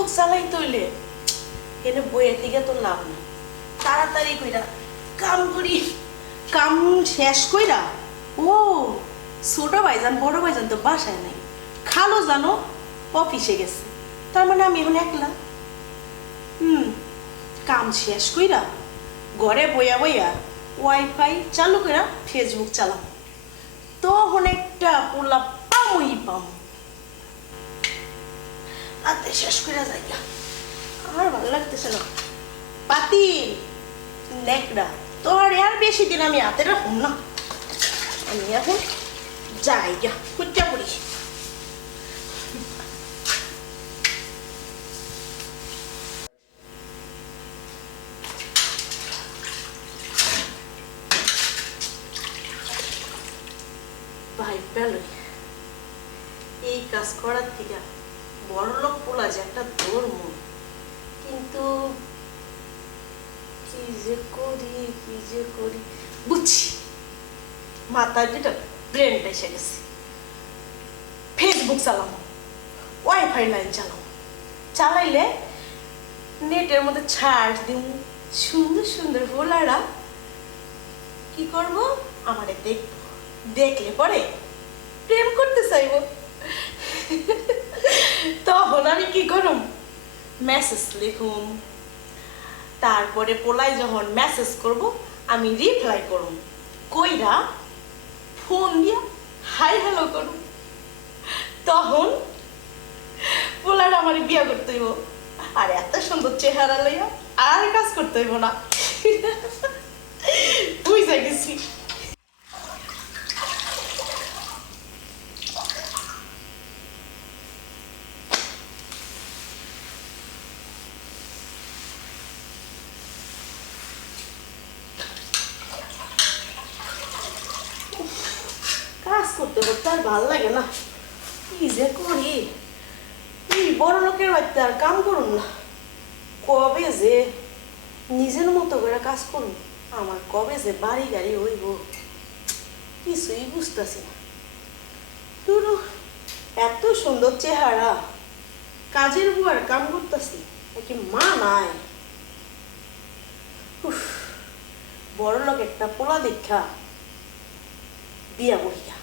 Facebook চালাই তৈলে এনে বইয়ের দিকে তো লাভ না, তাড়াতাড়ি কইরা কাম করি। কাম শেষ কইরা ও ছোট ভাইজান বড় ভাইজান তো বাসায় নাই, খালো জানো অফিসে গেছে, তার মানে আমি এখন একলা। কাম শেষ কইরা ঘরে বইয়া বইয়া ওয়াইফাই চালু কইরা ফেসবুক চালাম, তখন একটা পোলা পামই পাম। রাতে শেষ কইরা যাইয়া আমার ভালো লাগতেছে না। পাতিল নেকড়া তোর আর বেশি দিন আমি হাতে রাখুম না, আমি এখন যাই গা কুচ্চা করি। ভাই পেল এই কাজ করার থেকে বড় লোক পোলা যে একটা ধর্ম, কিন্তু কি যে করি বুঝছি, মাথার ভিতর ব্রেনটা এসে গেছে। ফেসবুক চালাবো, ওয়াইফাই লাইন চালাবো, চালাইলে নেটের মধ্যে ছাড় দিন, সুন্দর সুন্দর ভোলারা কি করব আমারে দেখবো, দেখলে পরে প্রেম করতে চাইব। তখন আমি কি করুম, মেসেজ লিখুম, তারপরে পোলাই যখন মেসেজ করব আমি রিপ্লাই করুম, কইরা ফোন দিয়া হাই হ্যালো করুম। তখন পোলার আমার বিয়া করতে হইব, আর এত সুন্দর চেহারা লইয়া আর কাজ করতে হইব না। বুঝা গেছি। কাজ করতে করতে আর ভাল লাগে না, কি যে করি। এই বড় লোকের বাড়িতে আর কাম করুন না, কবে যে নিজের মতো করে কাজ করুন, আমার কবে যে বাড়ি গাড়ি হইব কিছুই বুঝতেছি না। ধরো এত সুন্দর চেহারা, কাজের বুয়ার কাম করতেছি, কি মা নাই। বড় লোক একটা পোলা দেখা বিয়া বইয়া